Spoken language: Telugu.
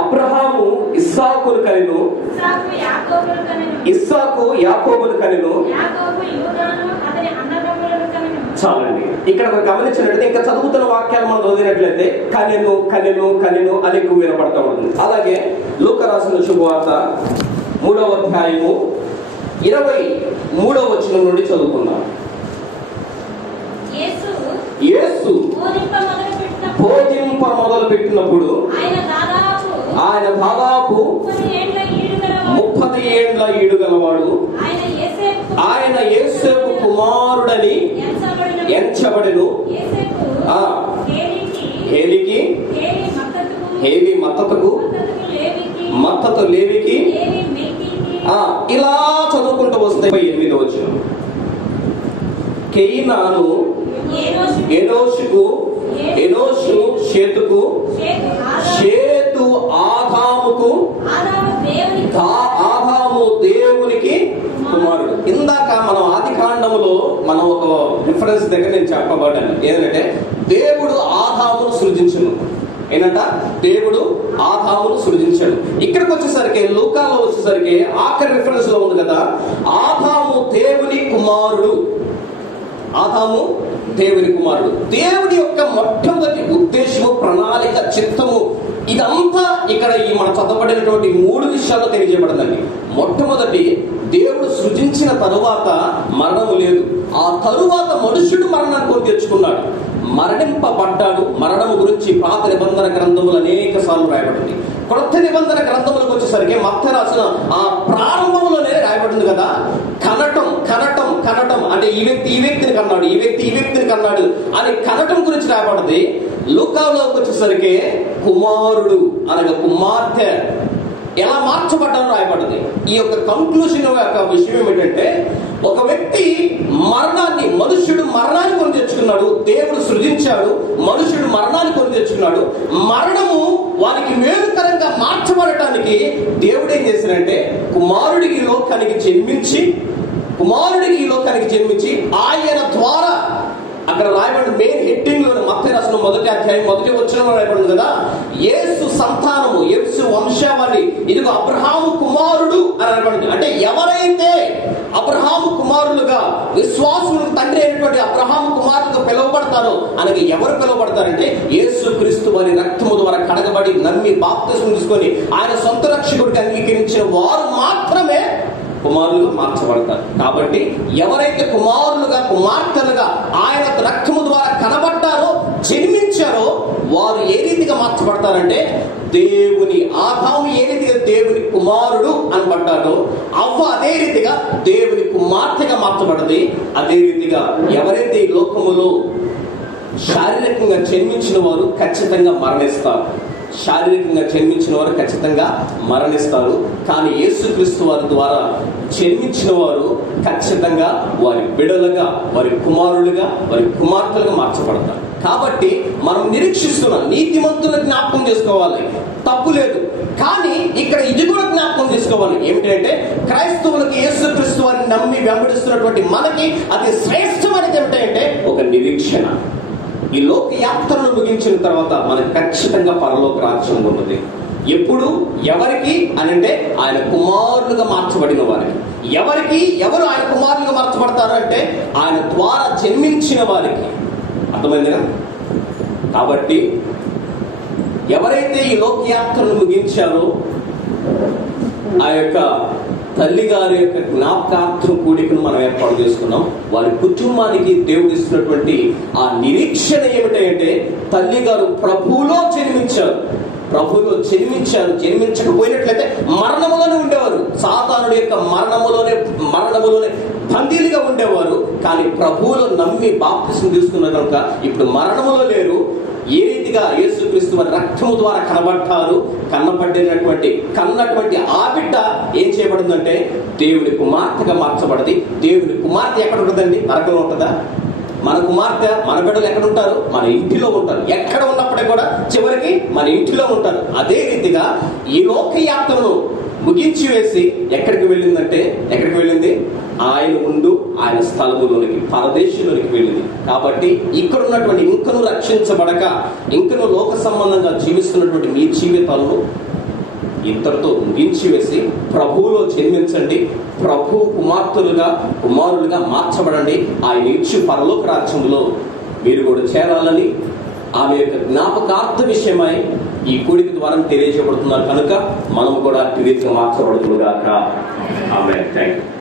అబ్రహాము ఇస్సాకును కనెను, ఇస్సాకు యాకోబును కనెను. చాలండి. ఇక్కడ గమనించినట్లయితే ఇంకా చదువుతున్న వాక్యాలు మనం చదివినట్లయితే కనెను కనెను కనెను అని ఎక్కువ వినపడతా ఉంటుంది. అలాగే లూకా రాసిన శుభవార్త 3వ అధ్యాయము 23వ వచనం నుండి చదువుకుందాం. యేసు బోధింప మొదలు పెట్టినప్పుడు ఆయన దాదాపు 30 ఏండ్ల ఈడు గలవాడు. ఆయన యేసేపు కుమారుడని ఎంచబడెను. హేలికి, హేలి మత్తతుకు, మత్తతు లేవికి, ఇలా చదువుకుంటూ వస్తే 8వ వచనం. కెయినాను ఎనోషుకు, ఎనోషు షేతుకు, షేతు ఆదాముకు, ఆదాము దేవునికి కుమారుడు. ఇందాక మనం ఆది కాండములో మనం ఒక రిఫరెన్స్ దగ్గర నేను చెప్పబడ్డాను. ఏంటంటే దేవుడు ఆదామును సృజించును. ఏంటంట? దేవుడు ఆదామును సృజించాడు. ఇక్కడికి వచ్చేసరికి లూకాలో వచ్చేసరికి ఆఖరి రిఫరెన్స్ లో ఉంది కదా, ఆదాము దేవుని కుమారుడు. ఆదాము దేవుని కుమారుడు. దేవుడి యొక్క మొట్టమొదటి ఉద్దేశము, ప్రణాళిక, చిత్తము ఇదంతా ఇక్కడ ఈ మన చదవబడినటువంటి 3 విషయాల్లో తెలియజేయబడిందండి. మొట్టమొదటి, దేవుడు సృజించిన తరువాత మరణము లేదు. ఆ తరువాత మనుషుడు మరణాన్ని కొని తెచ్చుకున్నాడు, మరణింపబడ్డాడు. మరణము గురించి పాత నిబంధన గ్రంథములు అనేక సార్లు రాయబడింది. కొత్త నిబంధన గ్రంథములకు వచ్చేసరికి మత్తయి రాసిన ఆ ప్రారంభంలోనే రాయబడింది కదా, కనటం కనటం కనటం అంటే ఈ వ్యక్తిని కన్నాడు, ఈ వ్యక్తిని కన్నాడు అని కనటం గురించి రాయబడింది. లూకాలోకి వచ్చేసరికి కుమారుడు అనగా కుమార్తె ఎలా మార్చబడ్డాను రాయబడింది. ఈ యొక్క కంక్లూషన్ యొక్క విషయం ఏమిటంటే, ఒక వ్యక్తి మరణాన్ని, మనుష్యుడు మరణాన్ని కొని తెచ్చుకున్నాడు. దేవుడు సృజించాడు, మనుష్యుడు మరణాన్ని కొని తెచ్చుకున్నాడు. మరణము వారికి మేలుకరంగా మార్చబడటానికి దేవుడు ఏం చేశాడంటే కుమారుడికి ఈ లోకానికి జన్మించి ఆయన ద్వారా అక్కడ రాయబడి మెయిన్ హెడ్డింగ్ లో మత్తయి రాసిన 1వ అధ్యాయం 1వ వచనంలో రాయబడింది కదా, యేసు సంతానము, యేసు వంశావళి, ఇదిగో అబ్రహాము కుమారుడు అని అనబడింది. అంటే ఎవరైతే అబ్రహాము కుమారులుగా, విశ్వాసులకు తండ్రి అయినటువంటి అబ్రహాము కుమారులుగా పిలువబడతారో, అనగా ఎవరు పిలువబడతారంటే యేసు క్రీస్తు వారి రక్తము ద్వారా కడగబడి నమ్మి బాప్తిస్మం తీసుకొని ఆయన సొంత రక్షకుడికి అంగీకరించిన వారు మాత్రమే కుమారులుగా మార్చబడతారు. కాబట్టి ఎవరైతే కుమారులుగా, కుమార్తెలుగా ఆయన రక్తము ద్వారా కనబడ్డారో, జన్మించారో, వారు ఏ రీతిగా మార్చబడతారంటే దేవుని, ఆదాము ఏ రీతిగా దేవుని కుమారుడు అనబడ్డాడో అవ్వ అదే రీతిగా దేవుని కుమార్తెగా మార్చబడ్డది. అదే రీతిగా ఎవరైతే ఈ లోకములో శారీరకంగా జన్మించిన వారు ఖచ్చితంగా మరణిస్తారు. కానీ యేసుక్రీస్తు వారి ద్వారా జన్మించిన వారు ఖచ్చితంగా వారి బిడ్డలుగా, వారి కుమారులుగా, వారి కుమార్తెలుగా మార్చబడతారు. కాబట్టి మనం నిరీక్షిస్తున్నాం, నీతిమంతులను జ్ఞాపకం చేసుకోవాలి, తప్పు లేదు. కానీ ఇక్కడ ఇది కూడా జ్ఞాపకం చేసుకోవాలి. ఏమిటంటే క్రైస్తవులకు యేసుక్రీస్తు వారిని నమ్మి వెంబడిస్తున్నటువంటి మనకి అతి శ్రేష్టమైనది ఏమిటంటే ఒక నిరీక్షణ. ఈ లోక యాత్రను ముగించిన తర్వాత మనకు ఖచ్చితంగా పరలోక రాజ్యం ఉంటుంది. ఎప్పుడు, ఎవరికి అని అంటే ఆయన కుమారులుగా మార్చబడిన వారికి. ఎవరు ఆయన కుమారులుగా మార్చబడతారు అంటే ఆయన ద్వారా జన్మించిన వారికి. అర్థమైందిగా? కాబట్టి ఎవరైతే ఈ లోకయాత్రను ముగించారో ఆ యొక్క తల్లి గారి యొక్క జ్ఞాపకార్థం కూడికను మనం ఏర్పాటు చేసుకున్నాం. వారి కుటుంబానికి దేవుడు ఇస్తున్నటువంటి ఆ నిరీక్షణ ఏమిటంటే తల్లి గారు ప్రభువులో జన్మించారు. జన్మించకపోయినట్లయితే మరణములోనే ఉండేవారు. సాతానుడి యొక్క మరణములోనే బందీలుగా ఉండేవారు. కానీ ప్రభువులో నమ్మి బాప్తిస్మం తీసుకున్నారు కనుక ఇప్పుడు మరణములో లేరు. ఏ రీతిగా యేసుక్రీస్తు వారి రక్తము ద్వారా కన్నటువంటి ఆ బిడ్డ ఏం చేయబడిందంటే దేవుని కుమార్తెగా మార్చబడింది. దేవుని కుమార్తె ఎక్కడ ఉంటుందండి? నరకంలో ఉంటుందా? మన కుమార్తె, మన బిడ్డలు ఎక్కడ ఉంటారు? మన ఇంటిలో ఉంటారు. ఎక్కడ ఉన్నప్పుడే కూడా చివరికి మన ఇంటిలో ఉంటారు. అదే రీతిగా ఈ లోకయాత్రను ముగించి వేసి ఎక్కడికి వెళ్ళింది? ఆయన ఆయన స్థలములోనికి పరదేశంలోనికి వెళ్ళింది. కాబట్టి ఇక్కడ ఉన్నటువంటి ఇంకను రక్షించబడక ఇంకను లోక సంబంధంగా జీవిస్తున్నటువంటి మీ జీవితాలను ఇంతటితో ముగించి వేసి ప్రభువులో జన్మించండి, ప్రభు కుమారులుగా మార్చబడండి. ఆయన ఇచ్చు పరలోక రాజ్యంలో మీరు కూడా చేరాలని ఆమె యొక్క జ్ఞాపకార్థ విషయమై ఈ కూడిక ద్వారా తెలియజేయబడుతున్నారు కనుక మనం కూడా రీతిగా మార్చబడుతుందిగాక. ఆమేన్. థాంక్యూ.